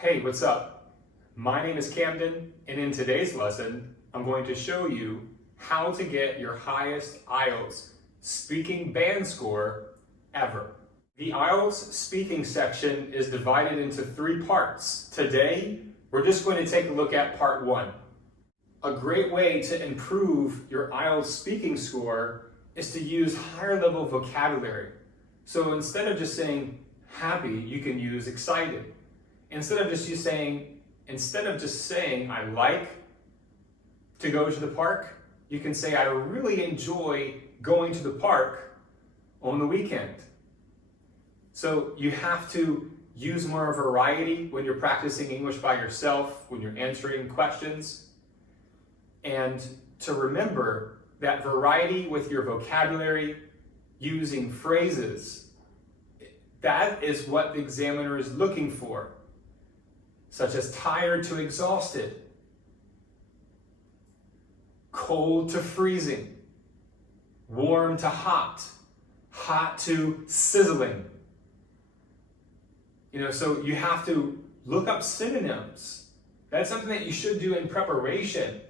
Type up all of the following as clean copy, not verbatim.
Hey, what's up? My name is Camden, and in today's lesson, I'm going to show you how to get your highest IELTS speaking band score ever. The IELTS speaking section is divided into 3 parts. Today, we're just going to take a look at part 1. A great way to improve your IELTS speaking score is to use higher level vocabulary. So instead of just saying happy, you can use excited. Instead of just saying I like to go to the park, you can say I really enjoy going to the park on the weekend. So you have to use more variety when you're practicing English by yourself, when you're answering questions. And to remember that variety with your vocabulary, using phrases, that is what the examiner is looking for, such as tired to exhausted, cold to freezing, warm to hot, hot to sizzling. So you have to look up synonyms. That's something that you should do in preparation.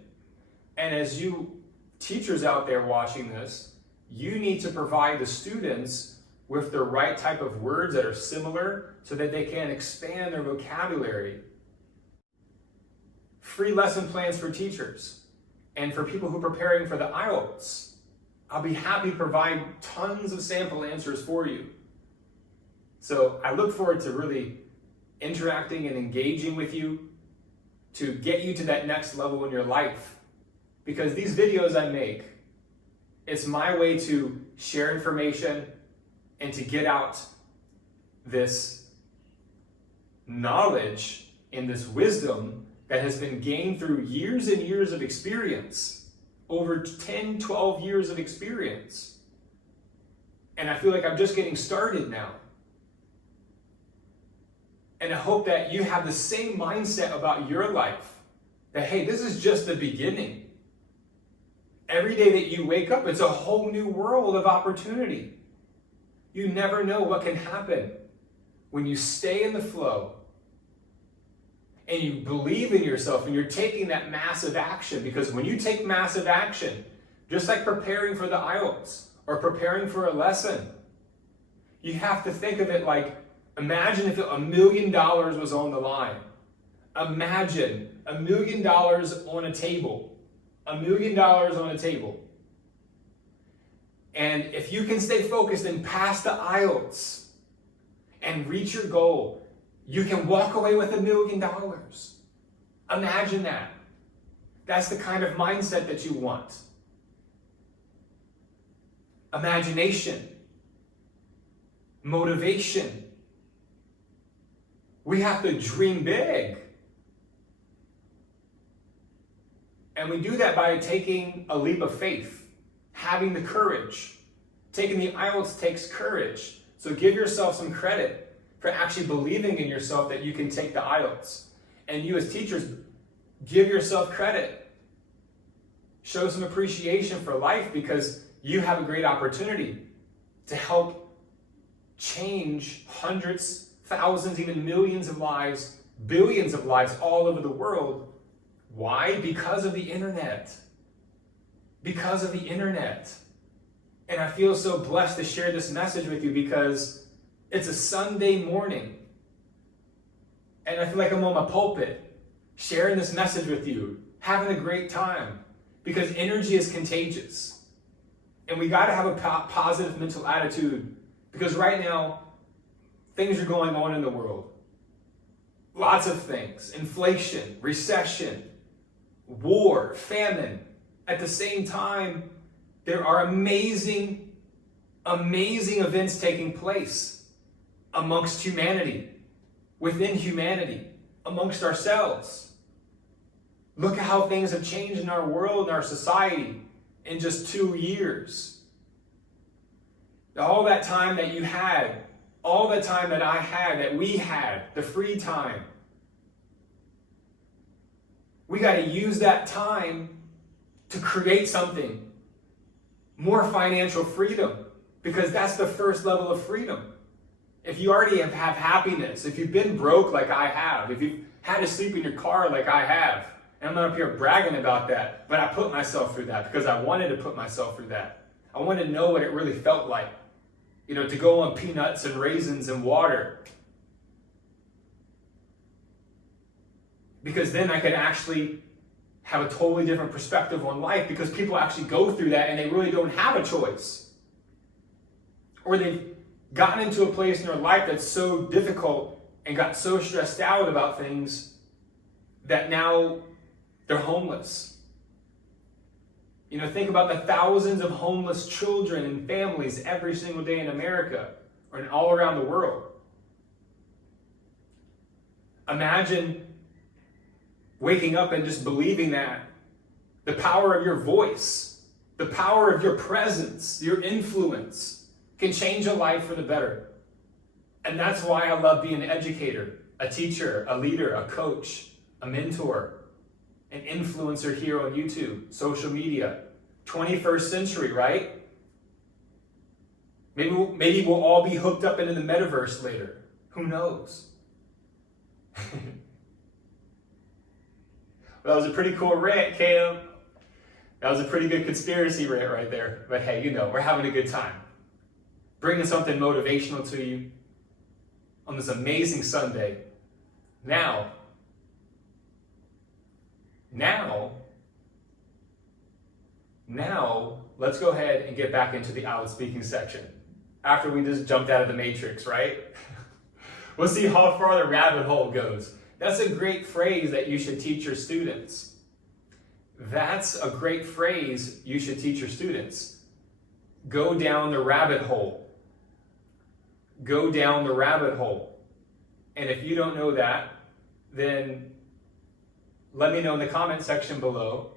And as you teachers out there watching this, you need to provide the students with the right type of words that are similar so that they can expand their vocabulary. Free lesson plans for teachers and for people who are preparing for the IELTS. I'll be happy to provide tons of sample answers for you. So I look forward to really interacting and engaging with you to get you to that next level in your life. Because these videos I make, it's my way to share information and to get out this knowledge and this wisdom that has been gained through years and years of experience, over 10, 12 years of experience. And I feel like I'm just getting started now. And I hope that you have the same mindset about your life, that hey, this is just the beginning. Every day that you wake up, it's a whole new world of opportunity. You never know what can happen when you stay in the flow and you believe in yourself and you're taking that massive action. Because when you take massive action, just like preparing for the IELTS or preparing for a lesson, you have to think of it like, imagine if $1 million was on the line. Imagine $1 million on a table. $1 million on a table. And if you can stay focused and pass the IELTS and reach your goal, you can walk away with $1 million. Imagine that. That's the kind of mindset that you want. Imagination. Motivation. We have to dream big. And we do that by taking a leap of faith. Having the courage. Taking the IELTS takes courage. So give yourself some credit for actually believing in yourself that you can take the IELTS. And you as teachers, give yourself credit. Show some appreciation for life because you have a great opportunity to help change hundreds, thousands, even millions of lives, billions of lives all over the world. Why? Because of the internet. Because of the internet. And I feel so blessed to share this message with you because it's a Sunday morning. And I feel like I'm on my pulpit, sharing this message with you, having a great time. Because energy is contagious. And we got to have a positive mental attitude. Because right now, things are going on in the world. Lots of things. Inflation, recession, war, famine. At the same time, there are amazing events taking place amongst humanity, within humanity, amongst ourselves. Look at how things have changed in our world and our society in just 2 years. All that time that you had, all the time that I had, that we had, the free time. We got to use that time to create something. More financial freedom, because that's the first level of freedom. if you already have happiness, if you've been broke like I have, if you've had to sleep in your car like I have, and I'm not up here bragging about that, but I put myself through that because I wanted to put myself through that. I wanted to know what it really felt like, to go on peanuts and raisins and water. Because then I could actually have a totally different perspective on life, because people actually go through that and they really don't have a choice. Or they've gotten into a place in their life that's so difficult and got so stressed out about things that now they're homeless. Think about the thousands of homeless children and families every single day in America or all around the world. Imagine waking up and just believing that the power of your voice, the power of your presence, your influence can change a life for the better. And that's why I love being an educator, a teacher, a leader, a coach, a mentor, an influencer here on YouTube, social media. 21st century, right? Maybe we'll all be hooked up into the metaverse later. Who knows? Well, that was a pretty cool rant, Cam. That was a pretty good conspiracy rant right there. But hey, we're having a good time. Bringing something motivational to you on this amazing Sunday. Now, let's go ahead and get back into the IELTS speaking section. After we just jumped out of the matrix, right? We'll see how far the rabbit hole goes. That's a great phrase that you should teach your students. That's a great phrase you should teach your students. Go down the rabbit hole. Go down the rabbit hole. And if you don't know that, then let me know in the comment section below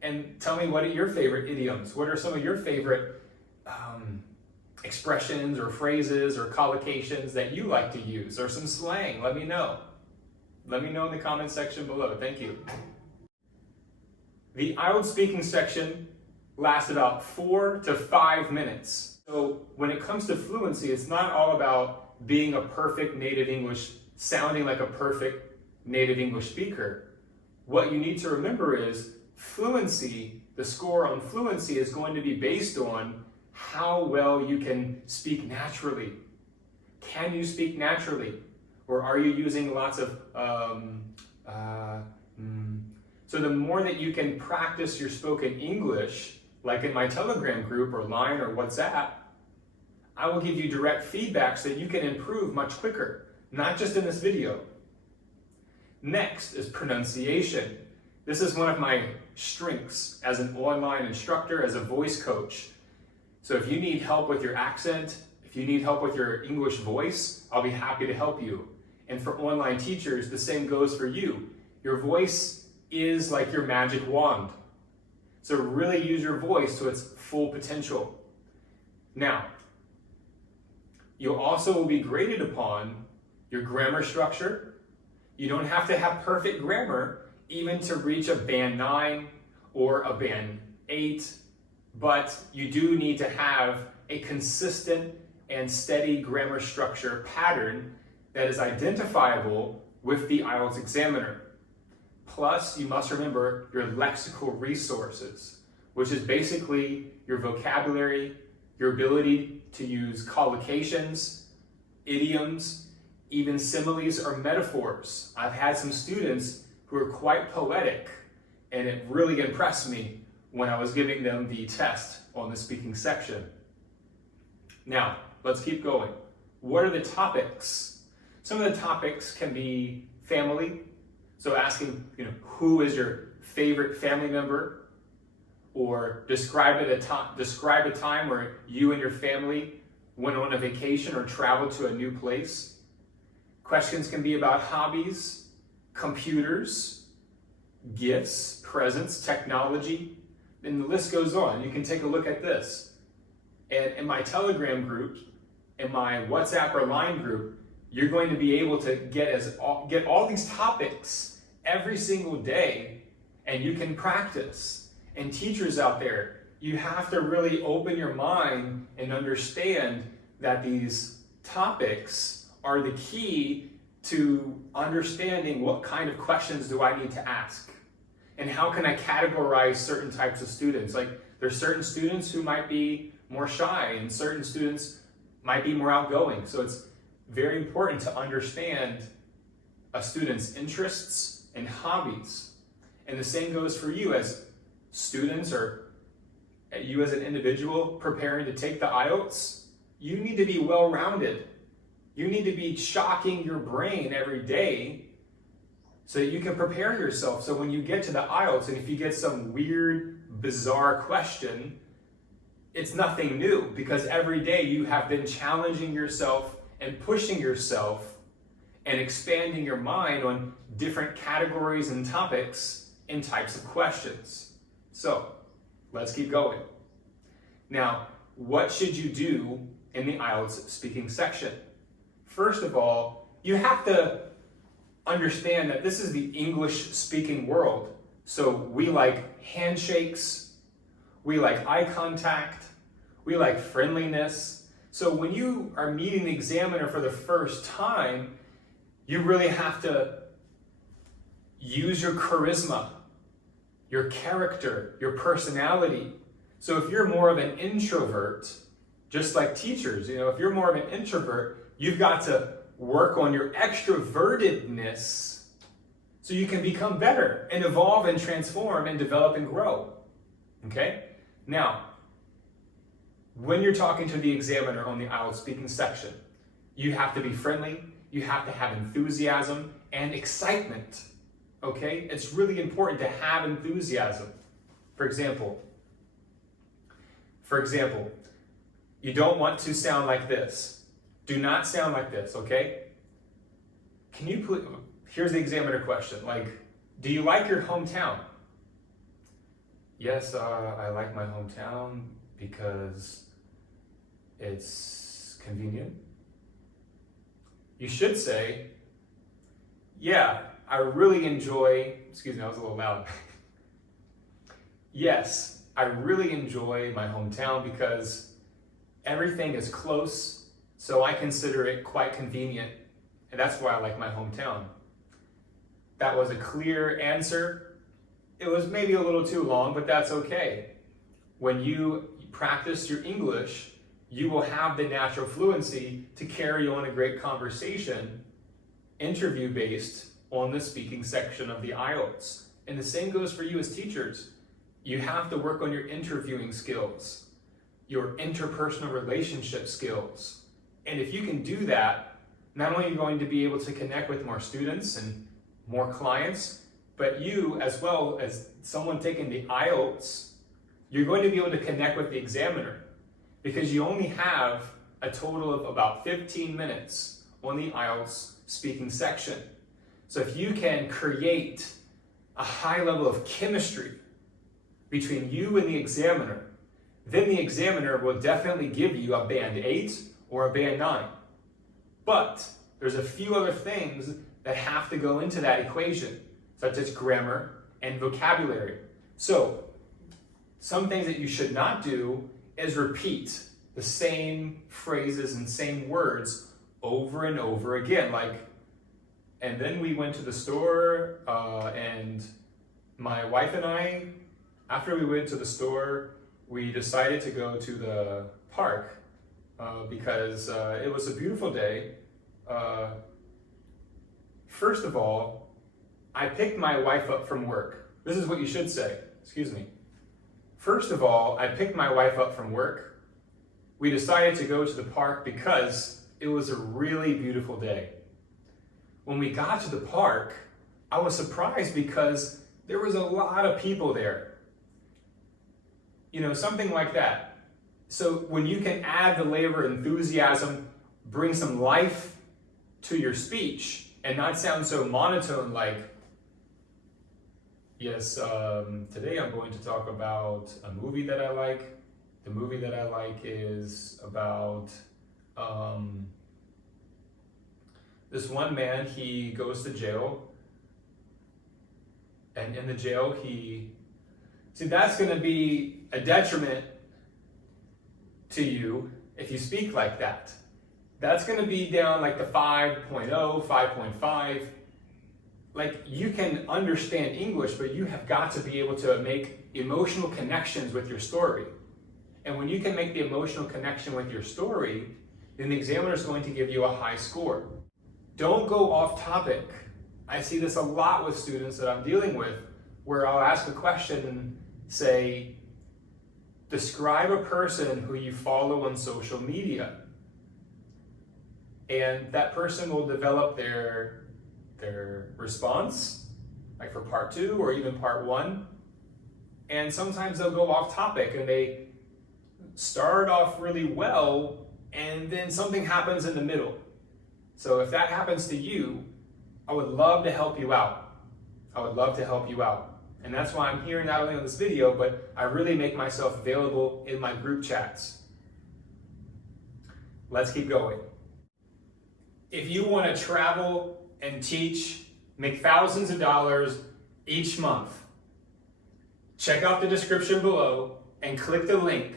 and tell me, what are your favorite idioms? What are some of your favorite expressions or phrases or collocations that you like to use, or some slang? Let me know. Let me know in the comment section below. Thank you. The IELTS speaking section lasts about 4 to 5 minutes. So when it comes to fluency, it's not all about being a perfect native English, sounding like a perfect native English speaker. What you need to remember is fluency, the score on fluency is going to be based on how well you can speak naturally. Can you speak naturally? Or are you using lots of So the more that you can practice your spoken English, like in my Telegram group or Line or WhatsApp, I will give you direct feedback so that you can improve much quicker, not just in this video. Next is pronunciation. This is one of my strengths as an online instructor, as a voice coach. So if you need help with your accent, if you need help with your English voice, I'll be happy to help you. And for online teachers, the same goes for you. Your voice is like your magic wand. So really use your voice to its full potential. Now, you also will be graded upon your grammar structure. You don't have to have perfect grammar even to reach a band 9 or a band 8, but you do need to have a consistent and steady grammar structure pattern that is identifiable with the IELTS examiner. Plus, you must remember your lexical resources, which is basically your vocabulary, your ability to use collocations, idioms, even similes or metaphors. I've had some students who are quite poetic, and it really impressed me when I was giving them the test on the speaking section. Now, let's keep going. What are the topics? Some of the topics can be family, so asking, who is your favorite family member, or describe a time where you and your family went on a vacation or traveled to a new place. Questions can be about hobbies, computers, gifts, presents, technology, and the list goes on. You can take a look at this. And in my Telegram group, in my WhatsApp or Line group, you're going to be able to get all these topics every single day, and you can practice. And teachers out there, you have to really open your mind and understand that these topics are the key to understanding what kind of questions do I need to ask, and how can I categorize certain types of students. Like, there's certain students who might be more shy, and certain students might be more outgoing. So it's very important to understand a student's interests and hobbies. And the same goes for you as students, or you as an individual preparing to take the IELTS. You need to be well-rounded. You need to be shocking your brain every day so that you can prepare yourself. So when you get to the IELTS, and if you get some weird, bizarre question, it's nothing new, because every day you have been challenging yourself and pushing yourself and expanding your mind on different categories and topics and types of questions. So let's keep going. Now, what should you do in the IELTS speaking section? First of all, you have to understand that this is the English speaking world. So we like handshakes, we like eye contact, we like friendliness. So when you are meeting the examiner for the first time, you really have to use your charisma, your character, your personality. So if you're more of an introvert, just like teachers, if you're more of an introvert, you've got to work on your extrovertedness so you can become better and evolve and transform and develop and grow. Okay? Now, when you're talking to the examiner on the IELTS speaking section, you have to be friendly, you have to have enthusiasm and excitement. Okay? It's really important to have enthusiasm. For example, you don't want to sound like this. Do not sound like this, okay? Can you please, here's the examiner question, do you like your hometown? Yes, I like my hometown because it's convenient. You should say, yeah, I really enjoy, excuse me, I was a little loud. Yes, I really enjoy my hometown because everything is close, so I consider it quite convenient, and that's why I like my hometown. That was a clear answer. It was maybe a little too long, but that's okay. When you practice your English, you will have the natural fluency to carry on a great conversation, interview-based, on the speaking section of the IELTS. And the same goes for you as teachers. You have to work on your interviewing skills, your interpersonal relationship skills. And if you can do that, not only are you going to be able to connect with more students and more clients, but you, as well as someone taking the IELTS, you're going to be able to connect with the examiner, because you only have a total of about 15 minutes on the IELTS speaking section. So if you can create a high level of chemistry between you and the examiner, then the examiner will definitely give you a band 8 or a band 9. But there's a few other things that have to go into that equation, such as grammar and vocabulary. So some things that you should not do is repeat the same phrases and same words over and over again. And then we went to the store, and my wife and I, after we went to the store, we decided to go to the park because it was a beautiful day. First of all, I picked my wife up from work. This is what you should say, excuse me. First of all, I picked my wife up from work. We decided to go to the park because it was a really beautiful day. When we got to the park, I was surprised because there was a lot of people there. Something like that. So when you can add the layer of enthusiasm, bring some life to your speech, and not sound so monotone yes, today I'm going to talk about a movie that I like. The movie that I like is about this one man. He goes to jail, and in the jail that's going to be a detriment to you if you speak like that. that's going to be down like the 5.0, 5.5. Like, you can understand English, but you have got to be able to make emotional connections with your story. And when you can make the emotional connection with your story, then the examiner is going to give you a high score. Don't go off topic. I see this a lot with students that I'm dealing with, where I'll ask a question and say, describe a person who you follow on social media. And that person will develop their response, like for part 2 or even part 1. And sometimes they'll go off topic and they start off really well, and then something happens in the middle. So if that happens to you, I would love to help you out. I would love to help you out. And that's why I'm here not only on this video, but I really make myself available in my group chats. Let's keep going. If you want to travel and teach, make thousands of dollars each month, check out the description below and click the link,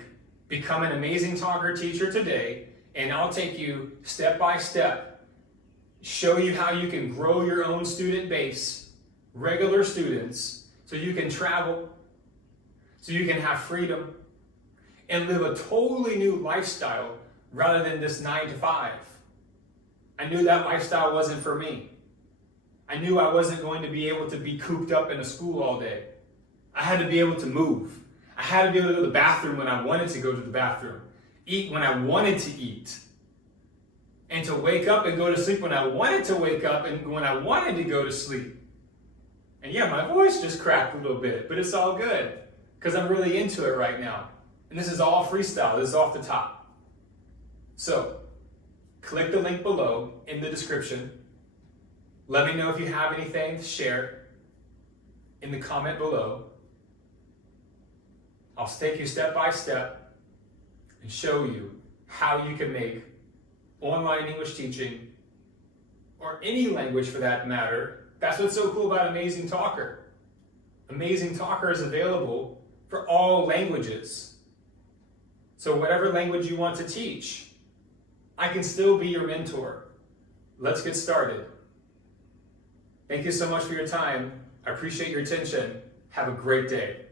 Become an Amazing Talker Teacher today, and I'll take you step by step, show you how you can grow your own student base, regular students, so you can travel, so you can have freedom, and live a totally new lifestyle rather than this 9 to 5. I knew that lifestyle wasn't for me. I knew I wasn't going to be able to be cooped up in a school all day. I had to be able to move. I had to be able to go to the bathroom when I wanted to go to the bathroom, eat when I wanted to eat, and to wake up and go to sleep when I wanted to wake up and when I wanted to go to sleep. And yeah, my voice just cracked a little bit, but it's all good because I'm really into it right now. And this is all freestyle. This is off the top. So, click the link below in the description. Let me know if you have anything to share in the comment below. I'll take you step by step and show you how you can make online English teaching, or any language for that matter. That's what's so cool about Amazing Talker. Amazing Talker is available for all languages. So whatever language you want to teach, I can still be your mentor. Let's get started. Thank you so much for your time. I appreciate your attention. Have a great day.